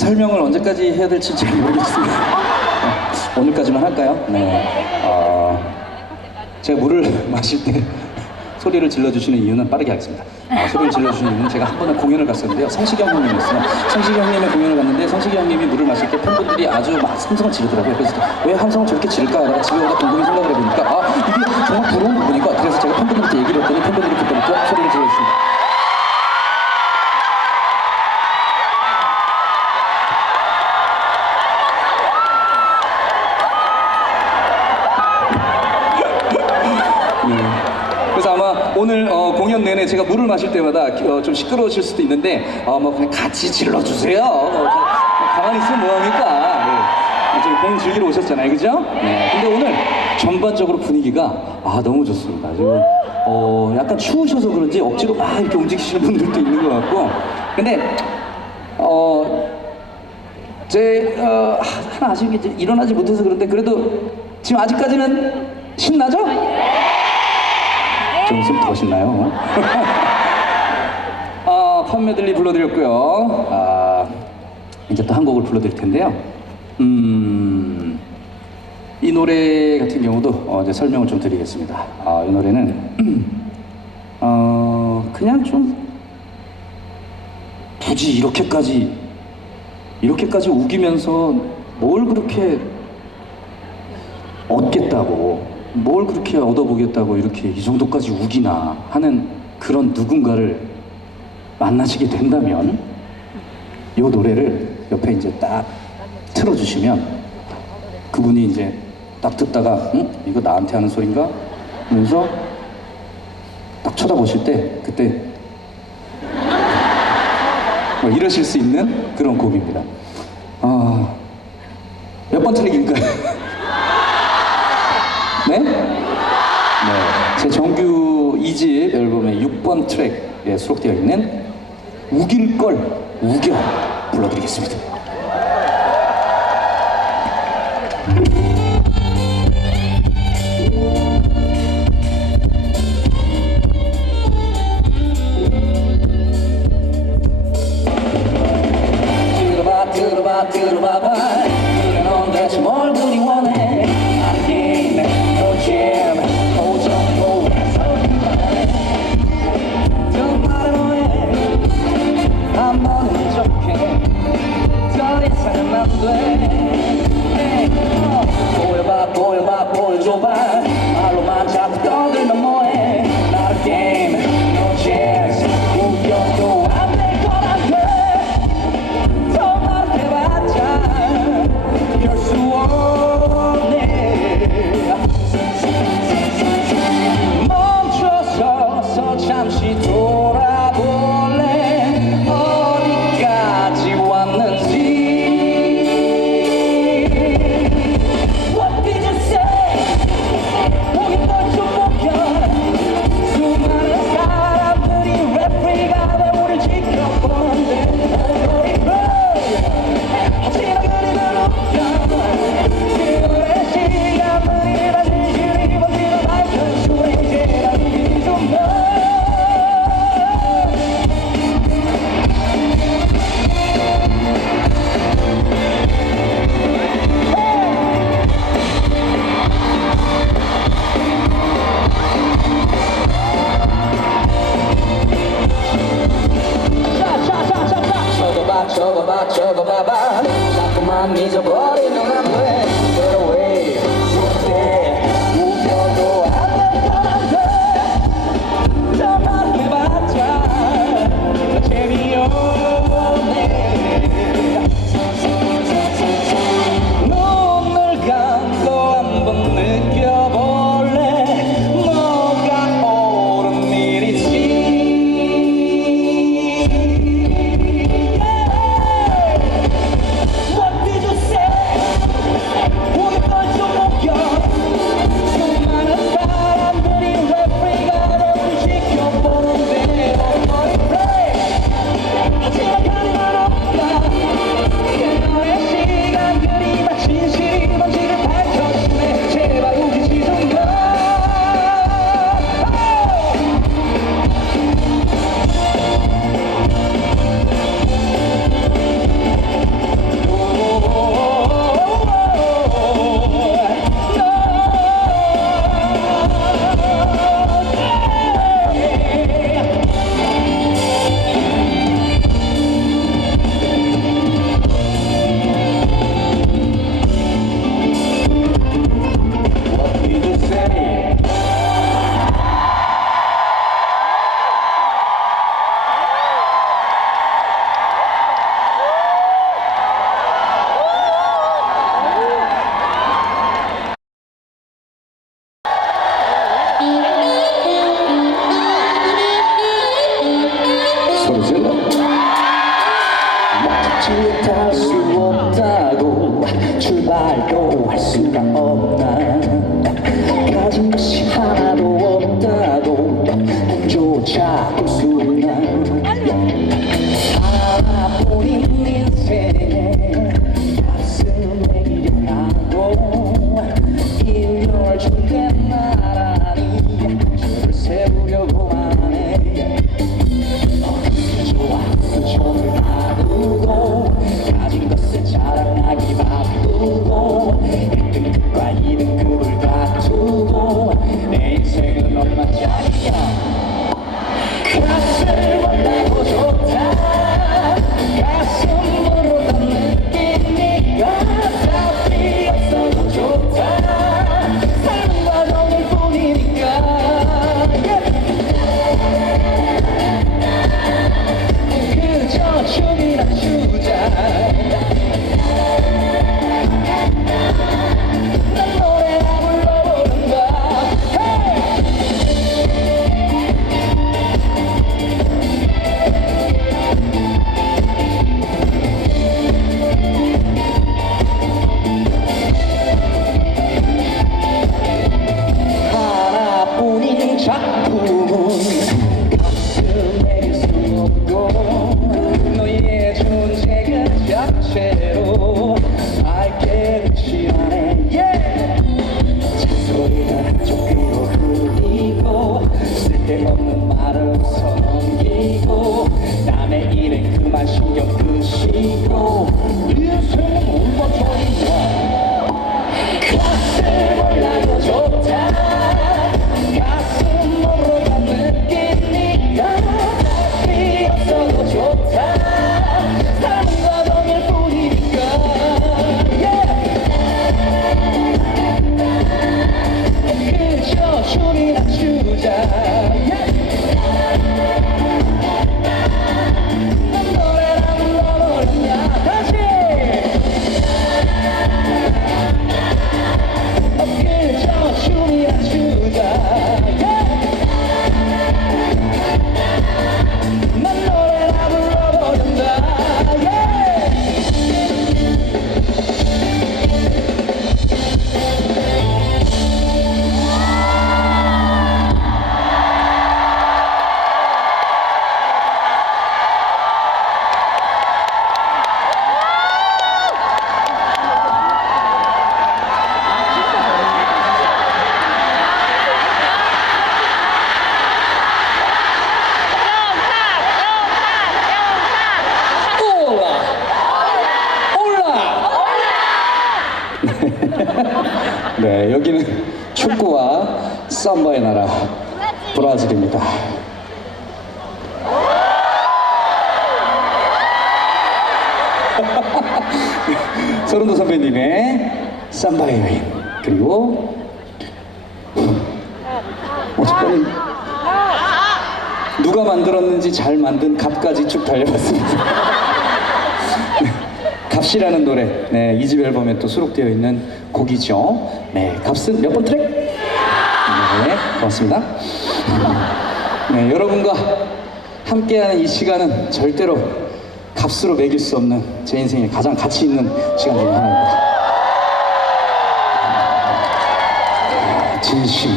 설명을 언제까지 해야 될지 잘 모르겠습니다. 어, 오늘까지만 할까요? 네. 어, 제가 물을 마실 때 소리를 질러주시는 이유는 빠르게 하겠습니다. 아, 소리를 질러주시는 이유는 제가 한 번에 공연을 갔었는데요. 성시경 형님이었어요. 성시경 형님의 공연을 갔는데 성시경 형님이 물을 마실 때 팬분들이 아주 막 함성을 지르더라고요. 그래서 왜 함성을 저렇게 지를까? 내가 집에 오다 곰곰이 생각을 해보니까 아 이게 정말 부러운 부분이고 그래서 제가 팬분들한테 얘기를 했더니 팬분들이 제가 물을 마실 때마다 어, 좀 시끄러우실 수도 있는데 어, 뭐 그냥 같이 질러주세요. 어, 뭐 가만히 있으면 뭐합니까? 예. 지금 공연 즐기러 오셨잖아요, 그죠? 네. 근데 오늘 전반적으로 분위기가 아 너무 좋습니다. 지금 어, 약간 추우셔서 그런지 억지로 막 이렇게 움직이시는 분들도 있는 것 같고, 근데 어. 제 어, 하- 하나 아쉬운 게 이제 일어나지 못해서 그런데 그래도 지금 아직까지는 신나죠? 좀 있으면 더 신나요. 아, 펀메들리 불러드렸고요. 아, 이제 또 한 곡을 불러드릴 텐데요. 음, 이 노래 같은 경우도 어, 이제 설명을 좀 드리겠습니다. 아, 이 노래는 어, 그냥 좀 굳이 이렇게까지 이렇게까지 우기면서 뭘 그렇게 얻겠다고 뭘 그렇게 얻어보겠다고 이렇게 이 정도까지 우기나 하는 그런 누군가를 만나시게 된다면 이 노래를 옆에 이제 딱 틀어주시면 그분이 이제 딱 듣다가 응? 이거 나한테 하는 소린가? 하면서 딱 쳐다보실 때 그때 뭐 이러실 수 있는 그런 곡입니다. 아, 몇번 트랙일까요? 정규 2집 앨범의 6번 트랙에 수록되어 있는 우길 걸 우겨 불러드리겠습니다. 들어봐 들어봐 들어봐봐 그래 넌 대체 뭘 그리 원해 네, 여기는 축구와 쌈바의 나라 브라질입니다. 서른도 선배님의 쌈바의 여인 그리고 어쨌든 누가 만들었는지 잘 만든 값까지 쭉 달려봤습니다. 값이라는 노래 네, 이집 앨범에 또 수록되어 있는 곡이죠. 네, 값은 몇 번 트랙? 네, 고맙습니다. 네, 여러분과 함께하는 이 시간은 절대로 값으로 매길 수 없는 제 인생에 가장 가치 있는 시간 중 하나입니다. 진심